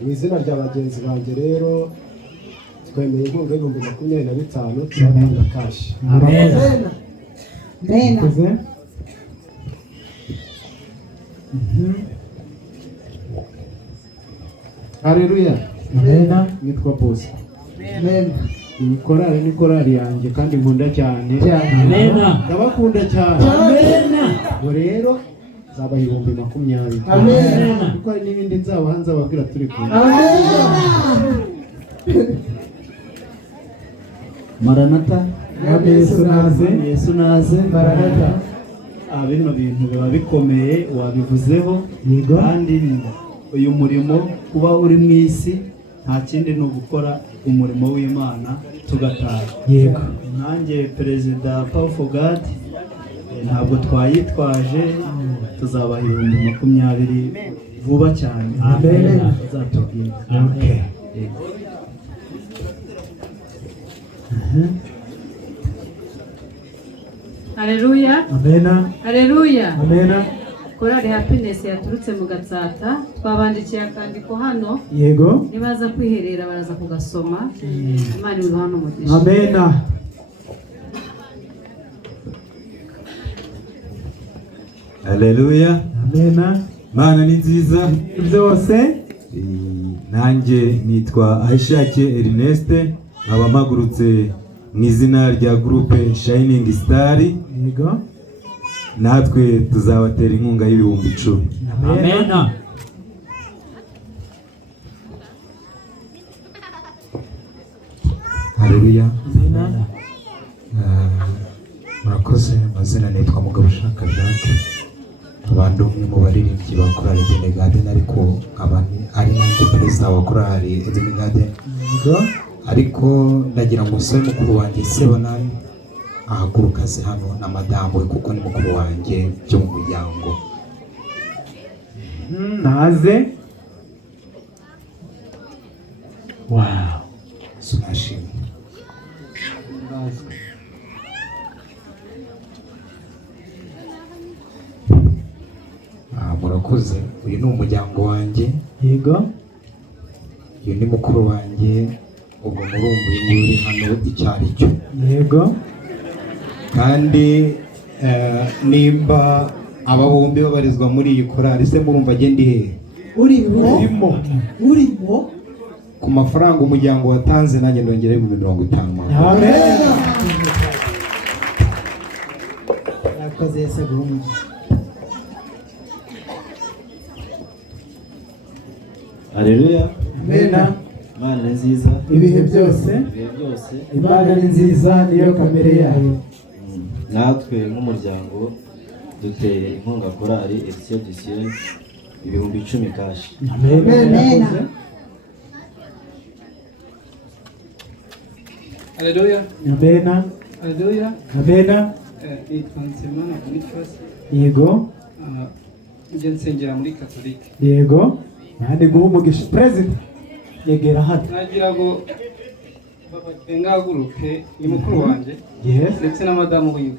Mu izina rya bagenzi banjye rero twemeye inkunga y'20,000 turatanga kashi. Amen. Amen. Haleluya. Amen. Nitwa Bosco. Amen. Iyi korali ni korali yanjye kandi nkunda cyane. Amen. Ndabakunda cyane. Amen. Ngo rero zaba 20,000. Amen. Kuko hari n'ibindi nzabaha nzababwira turi kumwe. Maranatha. Yesu naze. Maranatha. Bino bintu biba bikomeye wabivuzeho kandi uyu murimo kuba uri mu isi nta kindi ni ugukora umurimo w'Imana tugataha. Yego. Nanjye Perezida Power for God ntabwo twayitwaje, tuzabaha 20,000 vuba cyane. Amen. Azatubwira. Okay. Haleluya. Amen. Haleluya. Amen. Korali Happiness yaturutse mu Gatsata, twabandikiye akandiko hano. Yego. Nibaza kwiherera baraza kugasoma. Imana ibaha umugisha. Amen. Haleluya. Amena. Mana ni nziza byose. Nanjye nitwa Aishake Ernest, nkaba mpagurutse mu izina rya groupe Shining Star. Yego. Natwe tuzabatera inkunga y'ibihumbi 10. Amena. Haleluya. Amena. Murakoze. Amazina nitwa Mugabo Shaka Jacques, abandi umwe mu baririmbyi ba korali Eden Garden, ariko ari nanjye perezida wa korali Eden Garden. Ariko ndagira ngo usabe mukuru wanjye Sebonani ahaguruka aze hano na madamu we, kuko ni mukuru wanjye byo mu muryango. Naze. Wow. Sunashimye. Murakoze. Uyu ni umuryango wanjye. Yego. Uyu ni mukuru wanjye. Ubwo murumva uyu nguyu uri hano icyo ari cyo. Yego. Kandi nimba aba bombi babarizwa muri iyi korali, se murumva agenda hehe? Urimo. Ku mafaranga umuryango watanze nanjye ndongera 50,000. Amen. Yakoze Yesu guhumuriza. Haleluya. Amena. Imana ni nziza ibihe byose. Imana ni nziza niyo kamere yayo. Natwe nk'umuryango duteye inkunga korali Edition du Ciel ibihumbi 10 kashi. Amen. Haleluya. Amena. Haleluya. Amena. Nitwa Nsemana Boniface. Yego. Njye nsengera muri Katolike. Yego. Nandi guha umugisha president. Yegera hano. Nagira ngo ngahaguruke ni mukuru wanjye. Yes. Ndetse na madamu wiwe.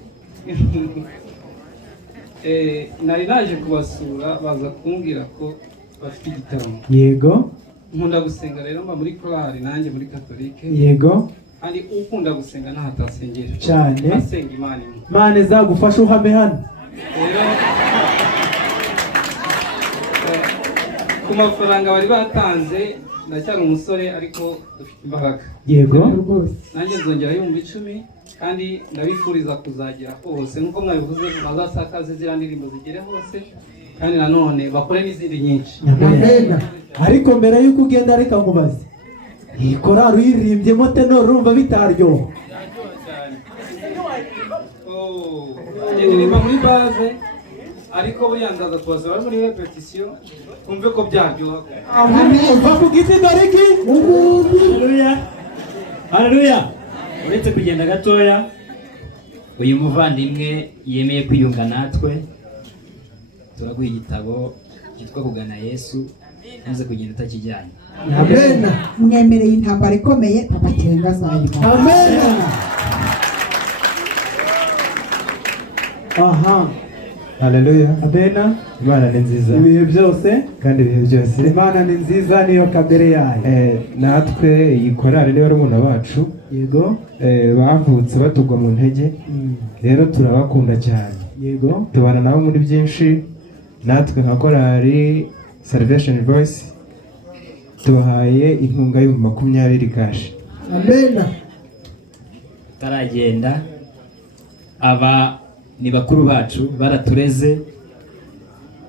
Nari naje kubasura baza kumbwira ko bafite igitaramo. Yego. Nkunda gusenga rero mba muri korali nanjye muri Katolike. Yego. Kandi ukunda gusenga ntahatasengera. Cyane. Asenga Imana imwe. Imana izagufasha uhame hano. Ku mafaranga bari batanze ndacyari umusore ariko dufite imbaraga. Yego. Nanjye nzongera 10,000 kandi ndabifuriza kuzagera hose nkuko mwabivuze, bazasakaze ziriya ndirimbo zigere hose kandi nanone bakore n'izindi nyinshi. Amen. Ariko mbere yuko ugenda reka nkubaze, iyi korali uyiririmbyemo tenor urumva bitaryoha? Ndirimba muri base ariko buriya nzaza kubasura muri repetition kumve ko byaryoha. Uva ku giti dore iki? Haleluya. Haleluya. Uretse kugenda gatoya, uyu muvandimwe yemeye kwiyunga natwe, turaguha igitabo cyitwa Kugana Yesu, ntuze kugenda utakijyanye. Amen. Mwemereye intambara ikomeye papa Kirenga azayibona. Amen. Aha. Haleluya. Amena. Imana ni nziza ibihe byose kandi ibihe byose. Imana ni nziza niyo kamere yayo. Natwe iyi korali ni barumuna bacu. Yego. Bavutse batugwa mu ntege. Rero turabakunda cyane. Yego. Tubana nabo muri byinshi. Natwe nka korali Salvation Voice tubahaye inkunga y'20 kashi. Amen. Taragenda aba ni bakuru bacu baratureze,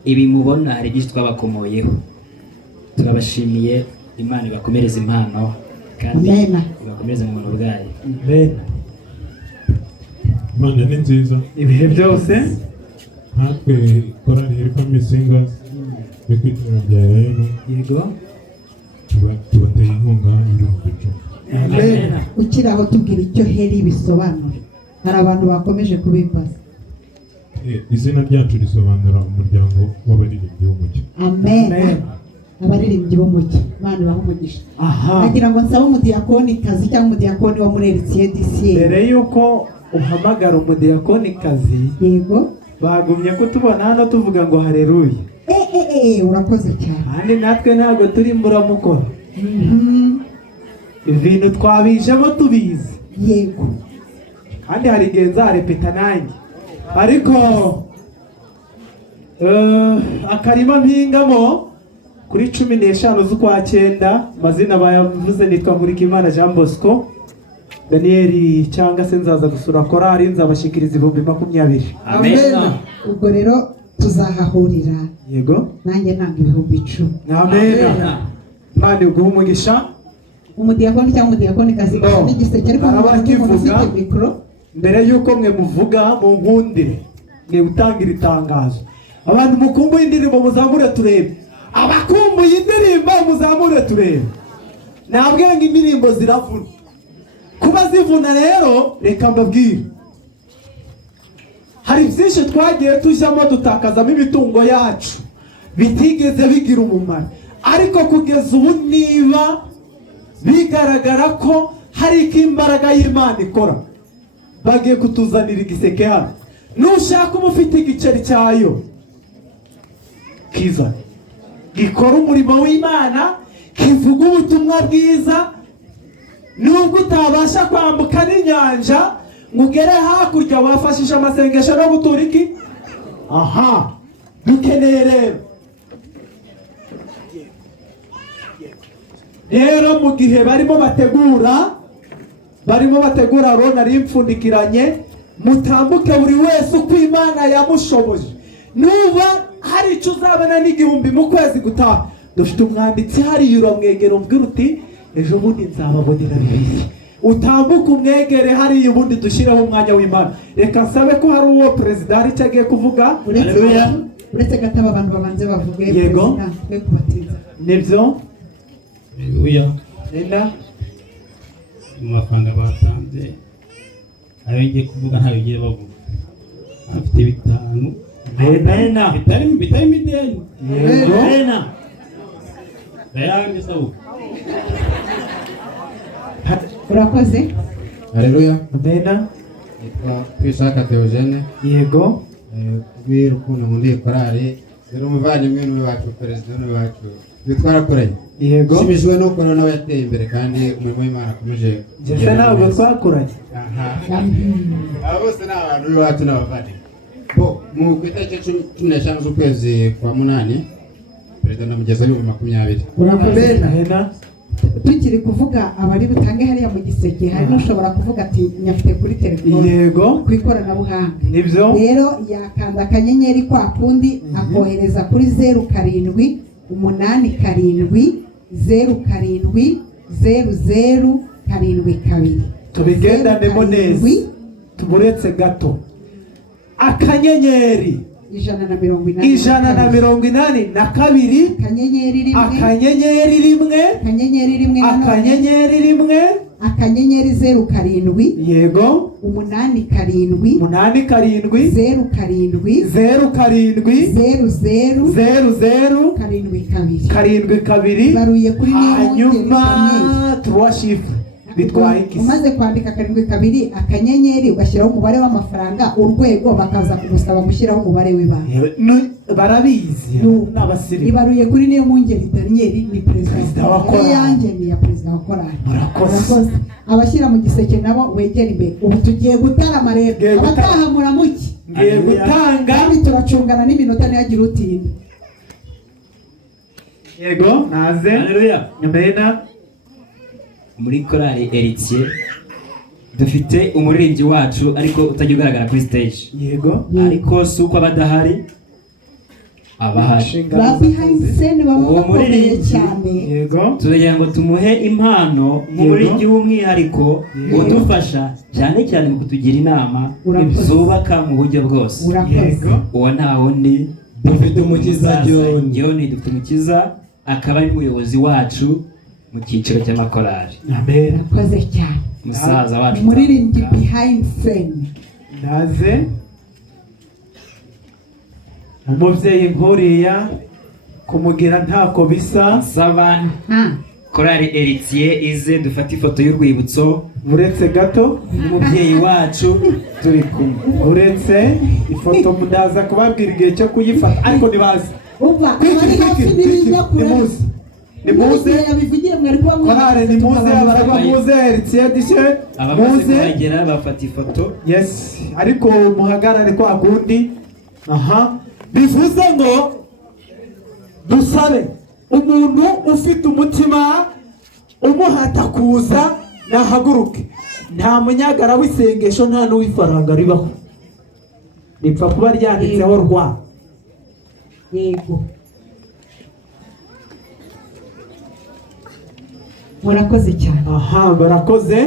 ibi mubona hari byinshi twabakomoyeho. Turabashimiye, Imana ibakomereze impano kandi ibakomereze mu buntu bwayo. Amen. Imana ni nziza ibihe byose. Natwe korali Helpame Singers yo kwitira bya rero. Yego. Tubateye inkunga y'ibihumbi 10. Amen. Ukiraho tubwira icyo heri bisobanura. Hari abantu bakomeje kubimbaza. Izina ryacu risobanura umuryango w'abaririmbyi b'umucyo. Amen. Abaririmbyi b'umucyo, Imana ibahe umugisha. Aha. Nagira ngo nsabe umudiyakoni kazi cyangwa umudiyakoni wo muri RCDC. Mbere yuko uhamagara umudiyakoni kazi, yego, bagumye kutubona hano tuvuga ngo haleluya. Urakoze cyane. Kandi natwe ntabwo turi muramukora. Ibintu twabijemo tubizi. Yego. Kandi hari igihe nzarepeta nanjye. Ariko akarima mpingamo kuri 15 z'ukwa 9, amazina bayavuze nitwa Nkurikiyimana Jean Bosco Daniel, cyangwa se nzaza gusura korari nzabashikiriza 2020. Amen. Ubwo rero tuzahahurira. Yego. Nanjye nanga 10,000. Amen. Mani uguha umugisha. Umudiyakoni cyangwa umudiyakoni kazi n'igiseke ariko arabakivuga mikro mbere yuko mwe muvuga mu nkundire mwe utangira itangazo. Abantu mukumbuye indirimbo muzamure turebe. Abakumbuye indirimbo muzamure turebe. Nabwe ngo indirimbo ziravuna. Kuba zivuna rero reka mbabwire. Hari byinshi twagiye tujyamo dutakazamo imitungo yacu bitigeze bigira umumaro, ariko kugeza ubu niba bigaragara ko hari imbaraga y'Imana ikora, bagiye kutuzanira igiseke hano. Nushaka uba ufite igiceri cyayo kiza gikora umurimo w'Imana, kivuga ubutumwa bwiza, nubwo utabasha kwambuka n'inyanja ngo ugere hakurya, wafashisha amasengesho no gutura iki. Aha, dukeneye rero mu gihe barimo bategura rona ari impfundikiranye, mutambuke buri wese uko Imana yamushoboje. Nuba hari icyo uzabona n'igihumbi mu kwezi gutaha, dufite umwanditsi hariya uramwegera umbwira uti ejo bundi nzababonera bibiri, utambuke umwegere hariya ubundi dushyireho umwanya w'Imana. Reka nsabe ko hari uwo perezida hari icyo agiye kuvuga. uretse gataba abantu babanze bavuge. Yego, twe kubatiza nibyo. Haleluya. Nenda mu mafaranga batanze ayo ngiye kuvuga ntayo ngiye bavuga, afite 5. Amen. bitari mideni. Yego. Amen. Bayani sabu. Urakoze. Haleluya. Amen. Twishaka Theogene. Yego. Kubera ukuntu muri korari rero umuvandimwe n'uwe wacu, perezida n'uwe wacu twarakoranye. Yego. Shimishijwe no kubona nawe yateye imbere kandi umurimo w'Imana akomeje. Jese ntabwo twakoranye. Aba bose ni abantu b'iwacu n'abavandimwe. Mu itariki 15 z'ukwezi kwa 8 perezida ndamugeza 2020. Urakoze. Tukiri kuvuga abari butange hariya mu giseke, hari n'ushobora kuvuga ati nyafite kuri telefone. Yego. Ku ikoranabuhanga. Nibyo. Rero yakanda akanyenyeri kwa kundi akohereza kuri 07 8 7 07 00 72. Tubigendanemo neza. Tuburetse gato. Akanyenyeri 182 akanyenyeri rimwe akanyenyeri 07. Yego. 8 7 0 7 baruye kuri hanyuma 3 chiffres bitwaye iki. Umaze kwandika 72 akanyenyeri ugashyiraho umubare w'amafaranga, urwego bakaza kugusaba gushyiraho umubare w'ibanga. Barabizi n'abasiri. Ibaruye kuri niyo mungeri Daniel ni perezida wa korali. Yanjye ni ya perezida wa korali. Murakoze. Abashyira mu giseke nabo wegera imbere. Ubu tugiye gutarama rero. Abataha muramuki. Ngiye gutanga. Kandi turacungana n'iminota ntiyagira utinda. Yego, naze. Haleluya. Amen. Muri korali Eritier dufite umuririmbyi wacu ariko utajya ugaragara kuri stage. Yego. Ariko si uko abadahari, abahari. Behind scene baba bakomeye cyane. Yego. Turagira ngo tumuhe impano nk'umuririmbyi w'umwihariko udufasha cyane cyane mu kutugira inama zubaka mu buryo bwose. Yego. Uwo nta wundi dufite umukiza John. Dufite umukiza akaba ari umuyobozi wacu mu cyiciro cy'amakorali. Amen. Urakoze cyane. Musaza wacu umuririmbyi behind scene. Naze umubyeyi nkuriya kumugira ntako bisa. Saba korali Eritier ize dufate ifoto y'urwibutso. Uretse gato umubyeyi wacu turi kumwe. Uretse ifoto mudaza kubabwira igihe cyo kuyifata ariko nibazi. Umva ari hafi n'ibijya kure. Nimuze yabivugiye mwari kuba korali nimuze abaragwa muze Eritier dishe muze bagera bafata ifoto. Yes, ariko muhagarare kwa kundi. Aha, bivuze ngo dusabe umuntu ufite umutima umuhata kuza nahaguruke. Nta munyagara w'isengesho nta n'uw'ifaranga ribaho, ripfa kuba ryanditseho rwa. Yego, murakoze cyane. Aha, barakoze.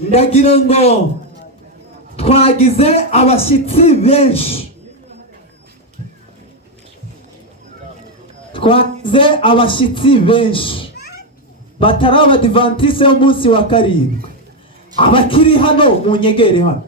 Ndagira ngo twagize abashyitsi benshi, twagize abashyitsi benshi batari abadivantise b'umunsi wa karindwi. Abakiri hano munyegere hano.